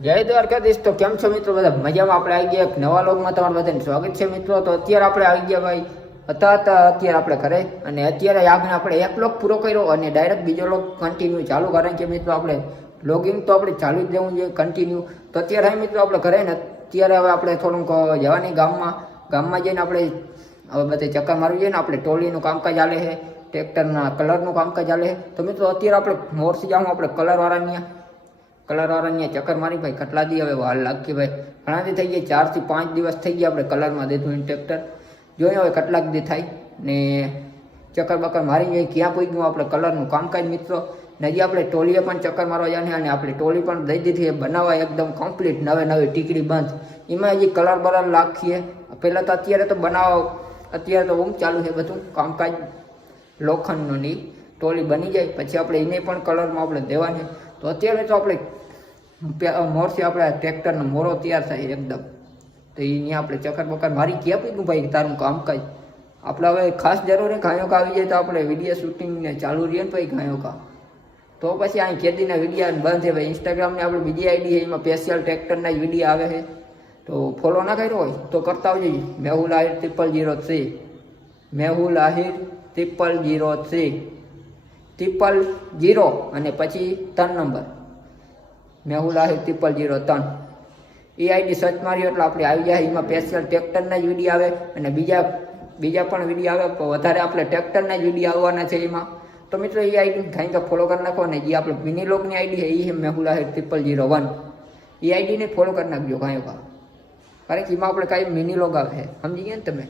જય દ્વારકાધીશ. તો કેમ છો મિત્રો? બધા મજામાં? આપણે આવી ગયા નવા લોગમાં તમારું બધાને સ્વાગત છે મિત્રો. તો અત્યારે આપણે આવી ગયા ભાઈ, હતા હતા અત્યારે આપણે ઘરે. અને અત્યારે આગળ આપણે એક લોગ પૂરો કર્યો અને ડાયરેક્ટ બીજો લોક કન્ટિન્યુ ચાલુ. કારણ કે મિત્રો આપણે લોગિંગ તો આપણે ચાલુ જ દેવું જોઈએ કન્ટિન્યુ તો અત્યારે મિત્રો આપણે ઘરે ને અત્યારે હવે આપણે થોડુંક જવાની ગામમાં. ગામમાં જઈને આપણે હવે બધે ચક્કર મારવું જોઈએ ને. આપણે ટોલીનું કામકાજ ચાલે છે, ટ્રેક્ટરના કલરનું કામકાજ ચાલે છે. તો મિત્રો અત્યારે આપણે મોરસી જાઉં, આપણે કલરવાળાની કલર વાળાની ચક્કર મારી ભાઈ, કેટલા દી હવે વાર લાગી ભાઈ. ઘણા દી થઈ ગયા, ચારથી પાંચ દિવસ થઈ ગયા આપણે કલરમાં દીધું ટ્રેક્ટર જોઈએ હવે કેટલાક દી થાય ને ચક્કર બક્કર મારી જાય, ક્યાં પહોંચી ગયું આપણે કલરનું કામકાજ મિત્રો? નજી આપણે ટોલીએ પણ ચક્કર મારવા જાય અને આપણે ટોલી પણ દઈ દીધી બનાવવા એકદમ કમ્પ્લીટ નવે નવી ટીકડી બંધ. એમાં હજી કલર બલર નાખીએ પહેલાં તો અત્યારે તો બનાવો, અત્યારે તો ઊંઘ ચાલુ છે બધું કામકાજ. લોખંડનું ની ટોલી બની જાય, પછી આપણે એને પણ કલરમાં આપણે દેવાની. તો અત્યારે તો આપણે મોરથી આપણે ટ્રેક્ટરનો મોરો તૈયાર થાય એકદમ. તો એની આપણે ચક્કર બકર મારી ક્યાં પીધું ભાઈ તારું કામકાજ? આપણે હવે ખાસ જરૂરી ઘાયોક આવી જાય તો આપણે વીડિયો શૂટિંગને ચાલુ રહીએ ને ભાઈ ઘાયોકા તો પછી અહીં ખેતીના વીડિયો બંધ છે ભાઈ. ઇન્સ્ટાગ્રામની આપણે બીજી આઈડી છે એમાં સ્પેશિયલ ટ્રેક્ટરના જ વીડિયો આવે છે તો ફોલો ના કર્યો હોય તો કરતા આવજો Mehul Ahir triple zero three Mehul Ahir triple zero three triple zero અને પછી ત્રણ નંબર. મેહુલ આહિર ત્રિપલ જીરો ત્રણ. એ આઈડી સર્ચ માર્યો એટલે આપણે આવી જાય. એમાં સ્પેશિયલ ટ્રેક્ટરના જ વીડિયો આવે અને બીજા બીજા પણ વીડિયો આવે, પણ વધારે આપણે ટ્રેક્ટરના જ વીડિયો આવવાના છે એમાં. તો મિત્રો, એ આઈડી કાંઈ તો ફોલો કરી નાખો ને જે આપણે મિની આઈડી છે, એ Mehul Ahir triple zero one એ આઈડીને ફોલો કરી નાખજો કાંઈ વાર. કારણ કે એમાં આપણે કાંઈ મિની લોગ આવે સમજી ગયા ને તમે?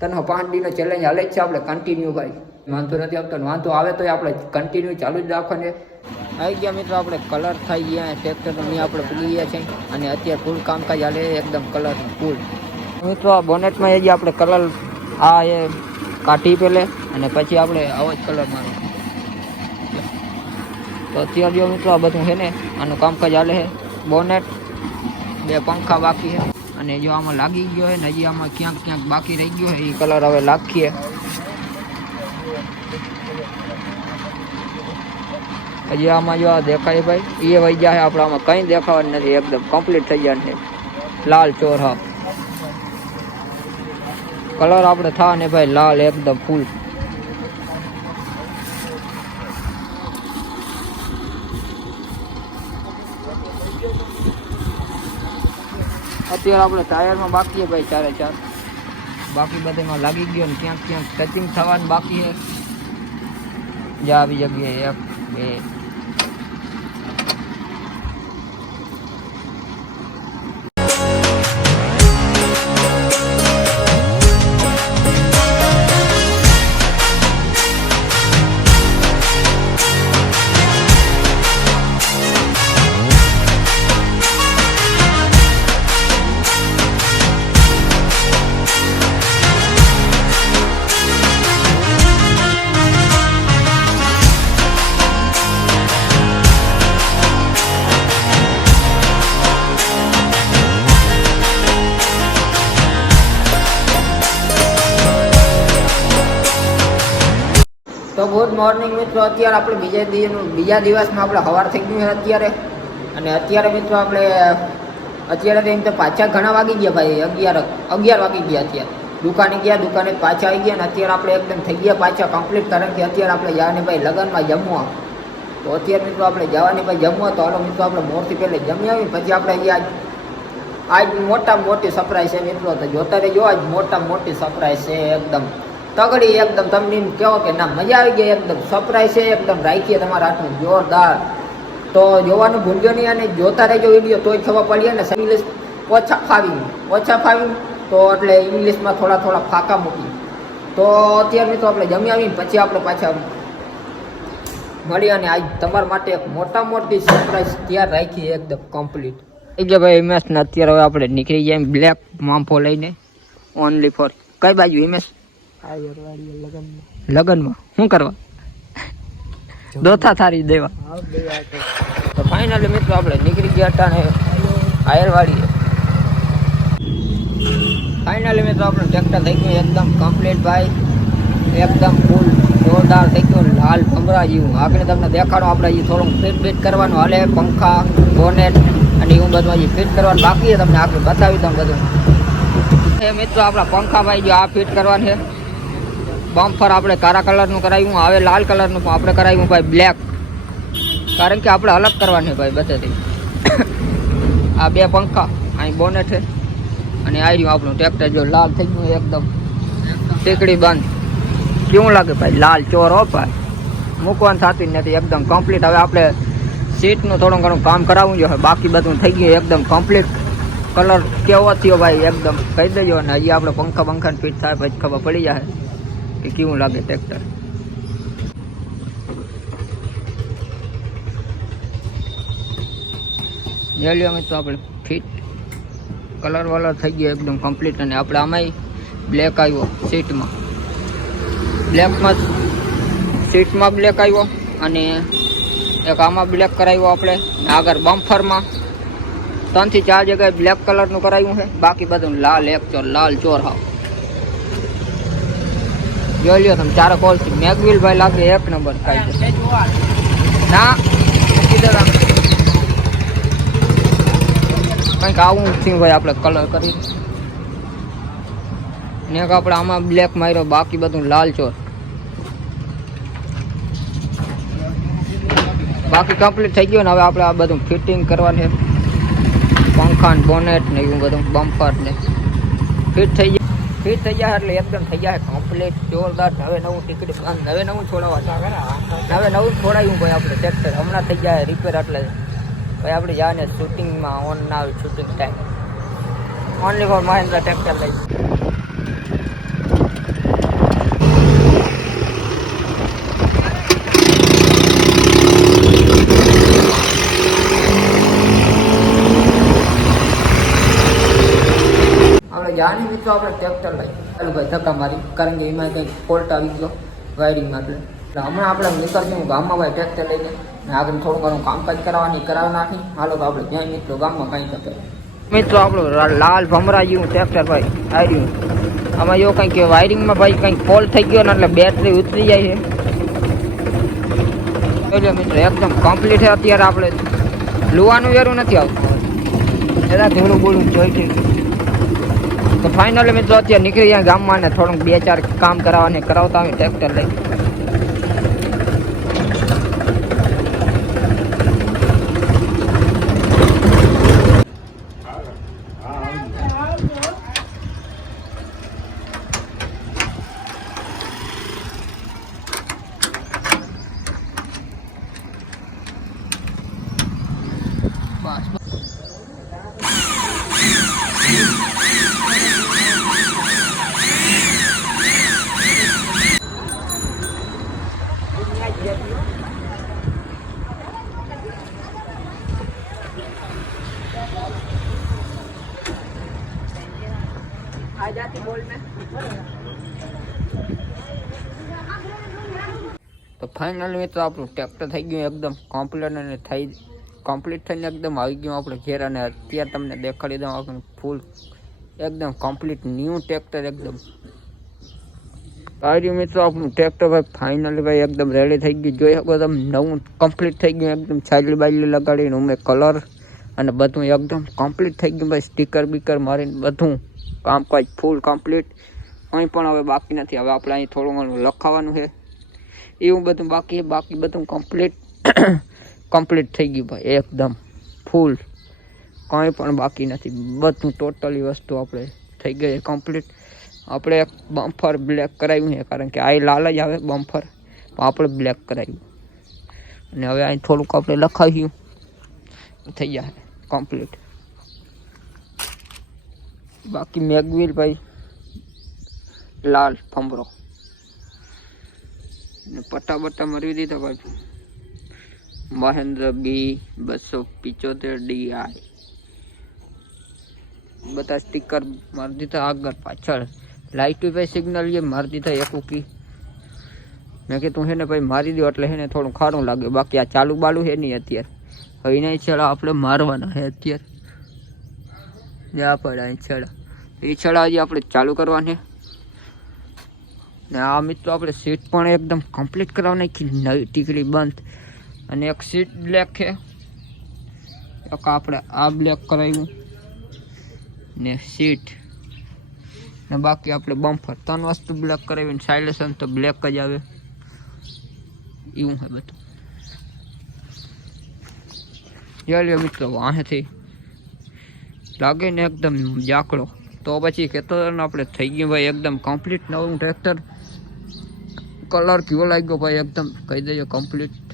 તને પાંચ દીનો ચેલેન્જ હાલે જ છે, આપણે કન્ટિન્યુ ભાઈ વાંધો નથી આવતો વાંધો આવે તો આપણે કન્ટિન્યુ ચાલુ જ રાખવાનું. આવી ગયા મિત્રો આપણે કલર થઈ ગયા ટ્રેક્ટરનો આપણે પૂરી ગયા છે અને અત્યારે ફૂલ કામકાજ હાલે એકદમ કલર ફૂલ મિત્રો આ બોનેટમાં હજી આપણે કલર આ એ કાઢી પેલે અને પછી આપણે આવો જ કલર મારો તો અત્યારે જો મિત્રો આ બધું છે ને, આનું કામકાજ હાલે છે. બોનેટ બે પંખા બાકી છે અને જો આમાં લાગી ગયો છે ને હજી આમાં ક્યાંક ક્યાંક બાકી રહી ગયો છે, એ કલર હવે લાખીએ હજી આમાં જો આ દેખાય ભાઈ, એ વહી જાય આપણે આમાં કંઈ દેખાવાનું નથી, એકદમ કમ્પ્લીટ થઈ જાય છે. લાલ ચોર, હા. કલર આપણે થા ને ભાઈ, લાલ એકદમ ફૂલ અત્યારે આપણે ટાયરમાં બાકી છે ભાઈ, ચારે ચાર. બાકી બધામાં લાગી ગયો ને ક્યાંક ક્યાંક ટચિંગ થવાનું બાકી છે. જ્યાં આવી જગ્યાએ, એક, બે. તો ગુડ મોર્નિંગ મિત્રો. અત્યારે આપણે બીજા દિવસ બીજા દિવસમાં આપણે સવાર થઈ ગયું છે અત્યારે. અને અત્યારે મિત્રો આપણે અત્યારે એમ તો પાછા ઘણા વાગી ગયા ભાઈ. અગિયાર અગિયાર વાગી ગયા અત્યારે. દુકાને ગયા, દુકાને પાછા આવી ગયા અને અત્યારે આપણે એકદમ થઈ ગયા પાછા કમ્પ્લીટ કારણ કે અત્યારે આપણે જવાની ભાઈ લગ્નમાં જમવા. તો અત્યારે મિત્રો આપણે જવાની ભાઈ જમવા. તો હાલો મિત્રો આપણે મોરથી પહેલે જમી આવી પછી આપણે અહીંયા આજ મોટા મોટી સરપ્રાઈઝ છે મિત્રો. તો જોતા રહેજો, આજ મોટા મોટી સરપ્રાઈઝ છે એકદમ. તગડી એકદમ તમને એમ કહો કે ના, મજા આવી ગઈ, એકદમ સરપ્રાઈઝ છે, એકદમ રાખીએ તમારા હાથનું જોરદાર. તો જોવાનું ભૂલજો નહીં અને જોતા રહેજો વીડિયો, તોય ખબર પડીએ ને ઇંગ્લિશ ઓછા ફાવી. ઓછા ફાવી, તો એટલે ઇંગ્લિશમાં થોડા થોડા ફાંકા મૂકી. તો અત્યારની મિત્રો આપણે જમી આવીને પછી આપણે પાછા મળી અને આજ તમારા માટે એક મોટા મોટી સરપ્રાઈઝ તૈયાર રાખી એકદમ કમ્પ્લીટ થઈ કે ભાઈ ઇમેશ ને, અત્યારે હવે આપણે નીકળી ગયા બ્લેક મામ્ફો લઈને. ઓનલી ફોર કઈ બાજુ ઇમેશ લગનમાં. શું કરવા? દોથા થારી દેવા. તો ફાઇનલી મિત્રો આપણે નીકળી ગયા હતા ને આયરવાડી ફાઇનલી મિત્રો આપણે ટ્રેક્ટર થઈ ગયું એકદમ કમ્પ્લીટ ભાઈ. એકદમ ફૂલ જોરદાર થઈ ગયું. લાલ ભમરા જેવું. આગળ તમને દેખાડો આપણે હજી થોડુંક ફિટ ફિટ કરવાનું. હાલે, પંખા બોનેટ અને એવું બધું હજી ફિટ કરવાનું. બાકી છે તમને આગળ બતાવી દઉં બધું. એ મિત્રો આપણા પંખા ભાઈ જો આ ફિટ કરવાનું છે. બમ્ફર આપણે કાળા કલરનું કરાવ્યું, હવે લાલ કલરનું પણ આપણે કરાવ્યું ભાઈ બ્લેક કારણ કે આપણે અલગ કરવાની ભાઈ બચેથી આ બે પંખા, અહીં બોનેટ છે. અને આ રહ્યું આપણું ટ્રેક્ટર જો લાલ થઈ ગયું એકદમ. ટેકડી બંધ. કેવું લાગે ભાઈ, લાલ ચોર હો ભાઈ. મૂકવાનું થતી નથી, એકદમ કમ્પ્લીટ હવે આપણે સીટનું થોડું ઘણું કામ કરાવવું જોઈએ. બાકી બધું થઈ ગયું, એકદમ કમ્પ્લીટ કલર કેવો થયો ભાઈ, એકદમ કહી દેજો. અને હજી આપણે પંખા પંખાને ફિટ થાય, પછી ખબર પડી જાય. કે કેવું લાગે ટ્રેક્ટર જોઈ અમે તો આપણે ફિટ કલર વલર થઈ ગયો એકદમ કમ્પ્લીટ અને આપણે આમાંય બ્લેક આવ્યો સીટમાં બ્લેકમાં સીટમાં બ્લેક આવ્યો અને એક આમાં બ્લેક કરાવ્યો આપણે. આગળ બમ્ફરમાં ત્રણથી ચાર જગ્યાએ બ્લેક કલરનું કરાવ્યું છે. બાકી બધું લાલ, એક ચોર, લાલ ચોર હાવ. જોઈ લ્યો તમે, ચારે કોલ મેગવિલ ભાઈ લાગે એક નંબર કાંઈ છે ના, મૂકી દેતા કંઈક આવું થયું ભાઈ આપણે કલર કરી ને એક આપણે આમાં બ્લેક માર્યો, બાકી બધું લાલ ચોર. બાકી કમ્પ્લીટ થઈ ગયું ને હવે આપણે આ બધું ફિટિંગ કરવાનું છે. પંખા ને બોનેટ ને એવું બધું બમ્પર ને. ફિટ થઈ જાય ફિટ થઈ જાય એટલે એકદમ થઈ જાય. કમ્પ્લીટ જોરદાર. નવે નવું ટિકિટ નવે નવું છોડાવવા નવે નવું છોડાયું ભાઈ આપણે ટ્રેક્ટર હમણાં થઈ જાય રિપેર એટલે. ભાઈ આપણે જાય ને શૂટિંગમાં ઓન ના આવે shooting time only for Mahindra tractor લઈ આપણે જાણી મિત્રો આપણે ટ્રેક્ટર લઈ. ચાલુ ભાઈ ધક્કા મારી. કારણ કે એમાં કંઈક ફોલ્ટ આવી ગયો વાયરિંગમાં એટલે. એટલે હમણાં આપણે નીકળશું ગામમાં ભાઈ ટ્રેક્ટર લઈને આગળ થોડું ઘણું કામકાજ કરાવવાની કરાવી નાખી. હાલો તો આપણે ક્યાંય મિત્રો ગામમાં કાંઈ થશે મિત્રો, આપણું લાલ ભમરા જેવું ટ્રેક્ટર ભાઈ આવ્યું આમાં જો કંઈક વાયરિંગમાં ભાઈ કંઈક ફોલ્ટ થઈ ગયો ને એટલે બેટરી ઉતરી જાય છે. મિત્રો, એકદમ કમ્પ્લીટ છે અત્યારે આપણે. લુવાનું વેરું નથી આવતું. જરા થોડું બોલું જોઈ છે તો ફાઇનલી મિત્રો અત્યારે નીકળી ગયા ગામમાં ને થોડુંક બે ચાર કામ કરાવવાને કરાવતા આવી ટ્રેક્ટર લઈ તો ફાઇનલ મિત્રો આપણું ટ્રેક્ટર થઈ ગયું એકદમ કમ્પ્લીટ અને થઈ કમ્પ્લીટ થઈને એકદમ આવી ગયું આપણે ઘેર અને અત્યારે તમને દેખાડી દઉં આપણે ફૂલ એકદમ કમ્પ્લીટ ન્યૂ ટ્રેક્ટર એકદમ આવ્યું મિત્રો, આપણું ટ્રેક્ટર ભાઈ ફાઇનલી ભાઈ એકદમ રેડી થઈ ગયું. જોઈ શકો તમે, નવું કમ્પ્લીટ થઈ ગયું, એકદમ છાજલી બાજલી લગાડીને અમે કલર અને બધું એકદમ કમ્પ્લીટ થઈ ગયું ભાઈ. સ્ટીકર બીકર મારીને બધું કામકાજ ફૂલ કમ્પ્લીટ કંઈ પણ હવે બાકી નથી. હવે આપણે અહીં થોડું ઘણું લખાવાનું છે. એવું બધું બાકી બાકી બધું કમ્પ્લીટ કમ્પ્લીટ થઈ ગયું ભાઈ. એકદમ ફૂલ કંઈ પણ બાકી નથી. બધું ટોટલી વસ્તુ આપણે થઈ ગઈ કમ્પ્લીટ આપણે બમ્ફર બ્લેક કરાવ્યું છે, કારણ કે આ લાલ જ આવે બમ્ફર આપણે બ્લેક કરાવ્યું અને હવે અહીં થોડુંક આપણે લખાવ્યું થઈ જાય કમ્પ્લીટ બાકી મેગવીલ ભાઈ લાલ ફંભરો ને પટ્ટા બટ્ટા મરવી દીધા ભાઈ મહેન્દ્ર બી બસો પિચોતેર ડીઆઈ બધા સ્ટીકર મારી દીધા આગળ પાછળ. લાઇટ ભાઈ સિગ્નલ એ મારી દીધા એક ઉકી. મેં કીધું હે ને ભાઈ મારી દો એટલે હેને થોડું ખારું લાગે. બાકી આ ચાલુ બાલુ હે નહીં અત્યારે. હવે એના છેડા આપણે મારવાના હે અત્યારે. જ્યાં પડે અહીં છેડા. એ છેડા હજી આપણે ચાલુ કરવાને ને આ મિત્રો આપણે સીટ પણ એકદમ કમ્પ્લીટ કરાવી નાખી. નવી ટીકડી બંધ. અને એક સીટ બ્લેક છે એક આપણે આ બ્લેક કરાવ્યું. ને સીટ ને બાકી આપણે બમ્ફર ત્રણ વસ્તુ બ્લેક કરાવી ને સાયલેશન તો બ્લેક જ આવે. એવું છે બધું. યાર મિત્રો, વાંહેથી લાગે ને એકદમ જાકડો તો પછી કહેતો હતો ને આપણે, થઈ ગયું ભાઈ એકદમ કમ્પ્લીટ નવું ટ્રેક્ટર કલર કેવો લાગ્યો ભાઈ? એકદમ કહી દેજો કમ્પ્લીટ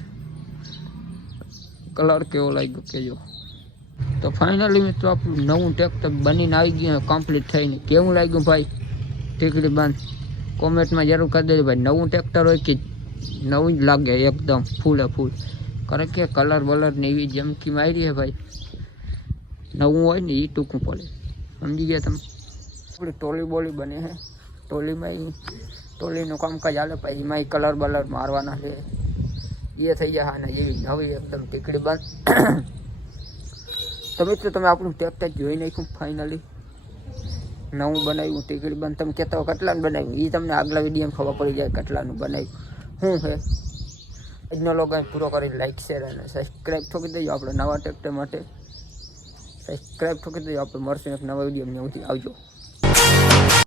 કલર કેવો લાગ્યો? કહેજો તો ફાઇનલી મિત્રો આપણું નવું ટ્રેક્ટર બનીને આવી ગયું કમ્પ્લીટ થઈને. કેવું લાગ્યું ભાઈ? ટીકડી બંધ. કોમેન્ટમાં જરૂર કરી દેજો ભાઈ. નવું ટ્રેક્ટર હોય કે નવું જ લાગે એકદમ, ફૂલે ફૂલ. કારણ કે કલર બલર ને એવી જમકી મારી છે ભાઈ. નવું હોય ને એ ટૂંકું પડે. સમજી ગયા તમે? આપણી ટોલી બોલી બને છે. ટોલીમાં ઈ, ટોલીનું કામકાજ હાલે પછી એમાં કલર બલર મારવાના છે. એ થઈ જાય હા ને એવી નવી એકદમ ટીકડી બંધ. તો મિત્રો તમે આપણું ટ્રેક્ટર જોઈ નાખ્યું ફાઇનલી નવું બનાવ્યું, ટીકડી બંધ તમે કહેતા હો કેટલાનું બનાવ્યું. એ તમને આગલા વિડીયોમાં ખબર પડી જાય કેટલાનું બનાવ્યું. શું છે? આજનો લોગ પૂરો કરી લાઈક શેર અને સબસ્ક્રાઈબ ઠોકી દેજો આપણે નવા ટ્રેક્ટર માટે. સબસ્ક્રાઈબ ઠોકી દેજો, આપણે મળશું એક નવા વીડિયો આવજો.